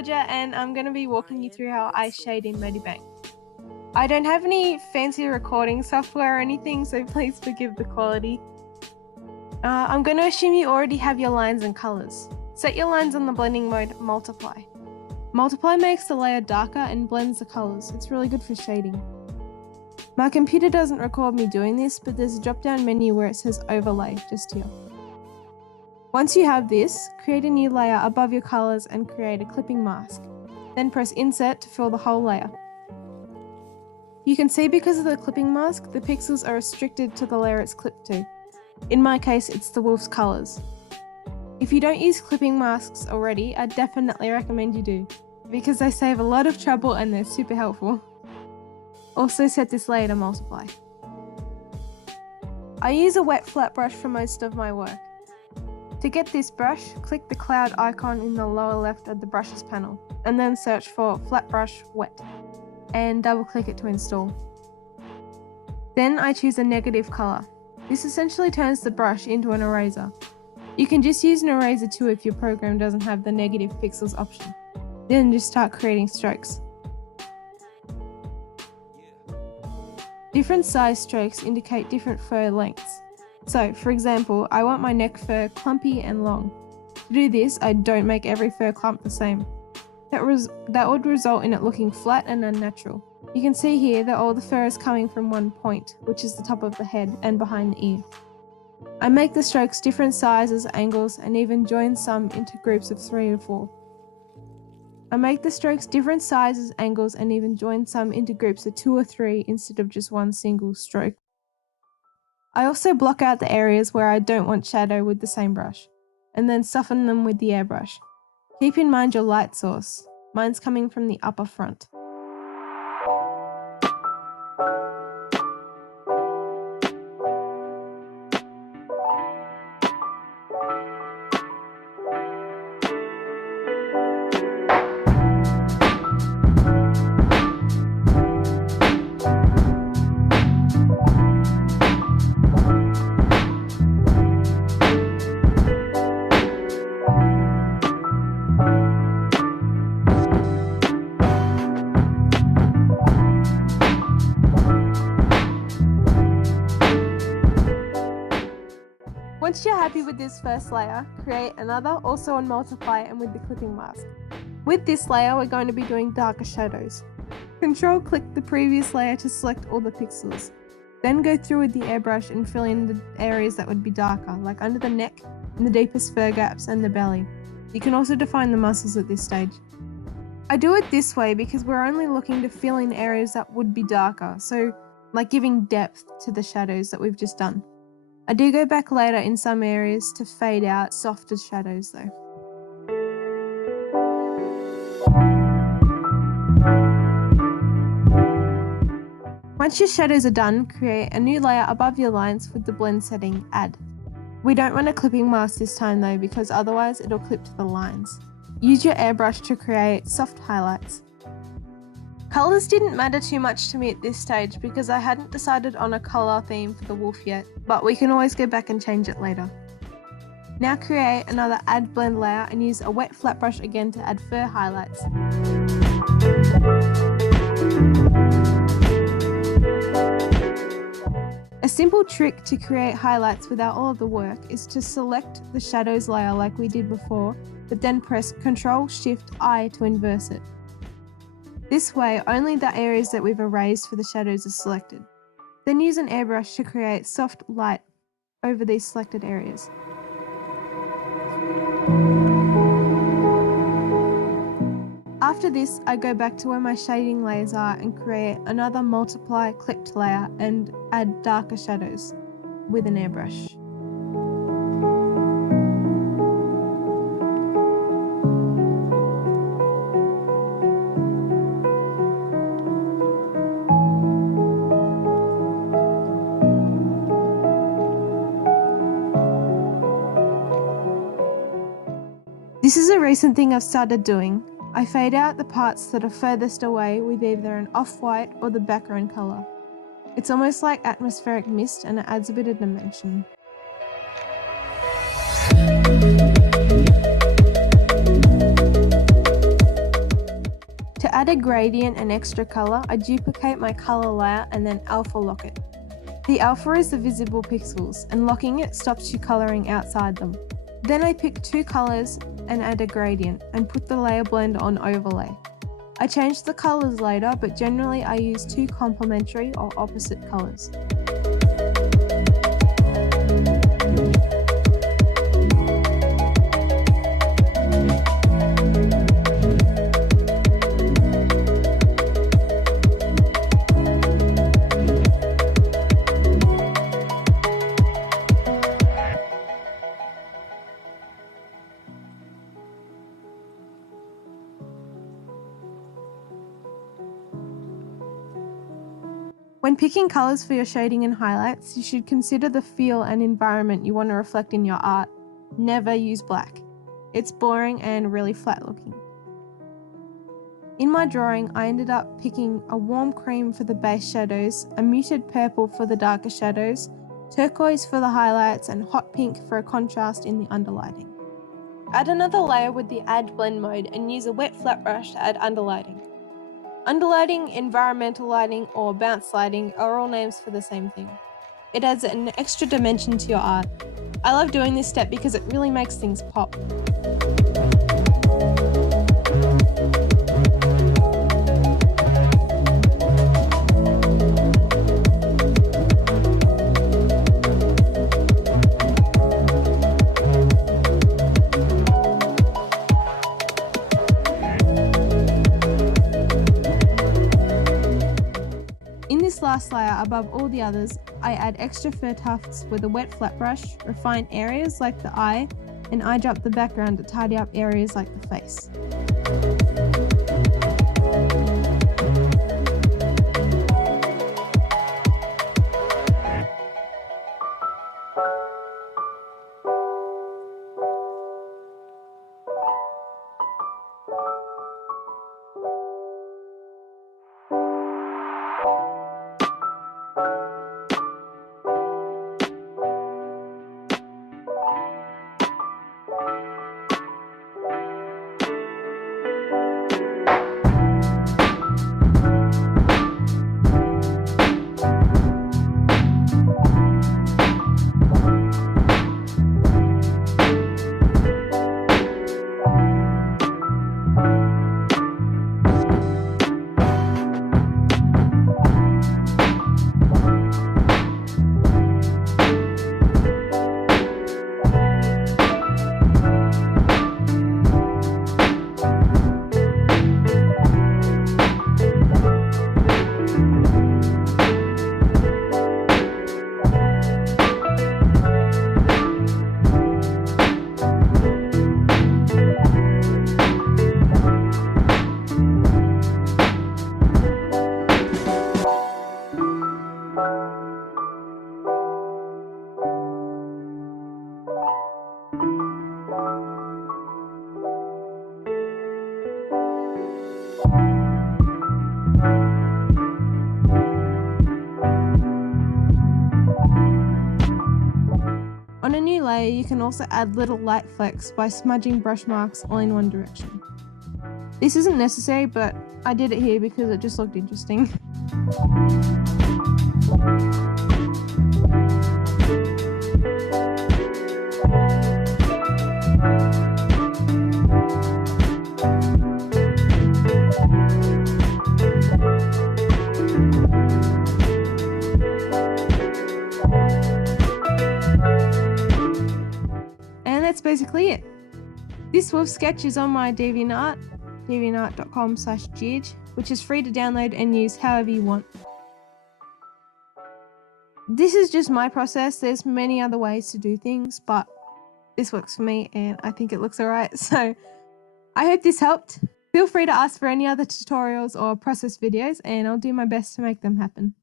Georgia, and I'm going to be walking you through how I shade in Medibang. I don't have any fancy recording software or anything, so please forgive the quality. I'm going to assume you already have your lines and colours. Set your lines on the blending mode Multiply. Multiply makes the layer darker and blends the colours. It's really good for shading. My computer doesn't record me doing this, but there's a drop-down menu where it says Overlay, just here. Once you have this, create a new layer above your colours and create a clipping mask. Then press Insert to fill the whole layer. You can see because of the clipping mask, the pixels are restricted to the layer it's clipped to. In my case, it's the wolf's colours. If you don't use clipping masks already, I definitely recommend you do, because they save a lot of trouble and they're super helpful. Also set this layer to multiply. I use a wet flat brush for most of my work. To get this brush, click the cloud icon in the lower left of the brushes panel, and then search for Flat Brush Wet, and double click it to install. Then I choose a negative colour. This essentially turns the brush into an eraser. You can just use an eraser too if your program doesn't have the negative pixels option. Then just start creating strokes. Different size strokes indicate different fur lengths. So, for example, I want my neck fur clumpy and long. To do this, I don't make every fur clump the same. That would result in it looking flat and unnatural. You can see here that all the fur is coming from one point, which is the top of the head and behind the ear. I make the strokes different sizes, angles, and even join some into groups of 3 or 4. I make the strokes different sizes, angles, and even join some into groups of 2 or 3 instead of just one single stroke. I also block out the areas where I don't want shadow with the same brush, and then soften them with the airbrush. Keep in mind your light source. Mine's coming from the upper front. Once you're happy with this first layer, create another, also on Multiply and with the clipping mask. With this layer, we're going to be doing darker shadows. Control-click the previous layer to select all the pixels. Then go through with the airbrush and fill in the areas that would be darker, like under the neck, and the deepest fur gaps, and the belly. You can also define the muscles at this stage. I do it this way because we're only looking to fill in areas that would be darker, so like giving depth to the shadows that we've just done. I do go back later in some areas to fade out softer shadows though. Once your shadows are done, create a new layer above your lines with the blend setting Add. We don't want a clipping mask this time though, because otherwise it'll clip to the lines. Use your airbrush to create soft highlights. Colours didn't matter too much to me at this stage because I hadn't decided on a colour theme for the wolf yet, but we can always go back and change it later. Now create another Add Blend layer and use a wet flat brush again to add fur highlights. A simple trick to create highlights without all of the work is to select the shadows layer like we did before, but then press Ctrl-Shift-I to inverse it. This way, only the areas that we've erased for the shadows are selected. Then use an airbrush to create soft light over these selected areas. After this, I go back to where my shading layers are and create another Multiply clipped layer and add darker shadows with an airbrush. This is a recent thing I've started doing. I fade out the parts that are furthest away with either an off-white or the background colour. It's almost like atmospheric mist and it adds a bit of dimension. add a gradient and extra color, I duplicate my color layer and then alpha lock it. The alpha is the visible pixels, and locking it stops you coloring outside them. Then I pick 2 colors and add a gradient and put the layer blend on overlay. I change the colors later, but generally I use 2 complementary or opposite colors. When picking colours for your shading and highlights, you should consider the feel and environment you want to reflect in your art. Never use black. It's boring and really flat looking. In my drawing, I ended up picking a warm cream for the base shadows, a muted purple for the darker shadows, turquoise for the highlights, and hot pink for a contrast in the underlighting. Add another layer with the Add Blend mode and use a wet flat brush to add underlighting. Underlighting, environmental lighting, or bounce lighting are all names for the same thing. It adds an extra dimension to your art. I love doing this step because it really makes things pop. In this last layer, above all the others, I add extra fur tufts with a wet flat brush, refine areas like the eye, and eye drop the background to tidy up areas like the face. On a new layer, you can also add little light flecks by smudging brush marks all in one direction. This isn't necessary, but I did it here because it just looked interesting. And that's basically it. This wolf sketch is on my Deviantart, deviantart.com/gh, which is free to download and use however you want. This is just my process. There's many other ways to do things, but this works for me and I think it looks alright. So I hope this helped. Feel free to ask for any other tutorials or process videos and I'll do my best to make them happen.